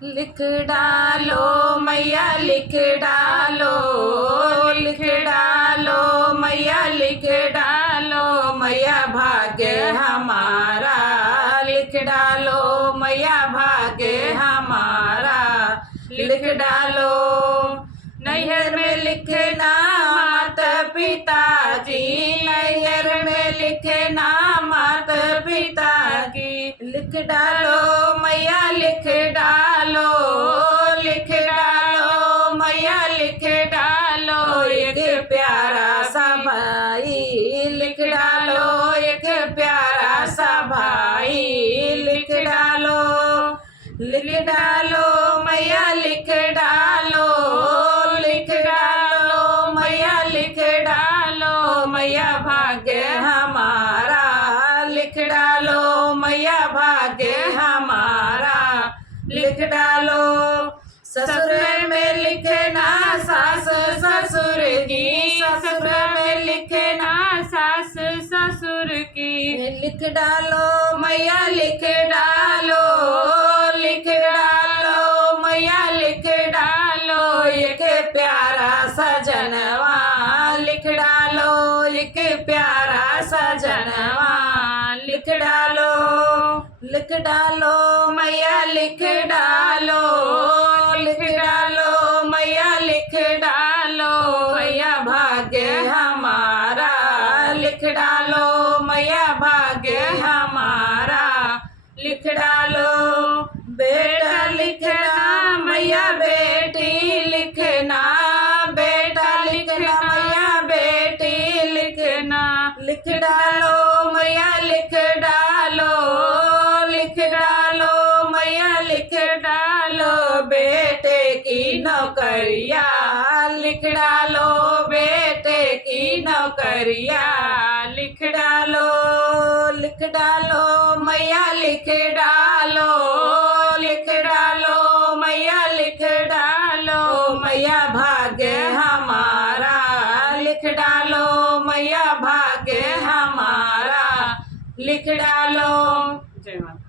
लिख डालो मैया लिख डालो, लिख डालो मैया लिख डालो, मैया भाग्य हमारा लिख डालो, मैया भाग्य हमारा लिख डालो। नैहर में लिखना माता पिताजी, नैहर में लिखना माता पिताजी, लिख डालो मैया लिख डालो, लिख डालो मैया लिख डालो, एक प्यारा सा भाई लिख डालो, एक प्यारा सा भाई लिख डालो, लिख डालो मैया लिख डालो, लिख डालो मैया लिख डालो, मैया भाग्य हमारा लिख डालो, मैया भाग्य हमारा लिख डालो। ससुर में लिखना सास ससुर की, ससुर में लिखना सास ससुर की, लिख डालो मैया लिख डालो, लिख डालो मैया लिख डालो, एक प्यारा सजनवा लिख डालो, एक प्यारा सजनवा लिख डालो, लिख डालो मैया लिख डालो, लिख डालो मैया लिख डालो, मैया भाग्य हमारा लिख डालो, मैया भाग्य हमारा लिख डालो। बेटा लिखना मैया बेटी लिखना, बेटा लिखना मैया बेटी लिखना, लिख डालो मैया लिख डालो, लिख डालो मैया लिख डालो, बेटे की नौकरिया लिख डालो, बेटे की नौकरिया लिख डालो, लिख डालो मैया लिख डालो, लिख डालो मैया लिख डालो, मैया भाग्य हमारा लिख डालो, मैया भाग्य हमारा लिख डालो। जय माता।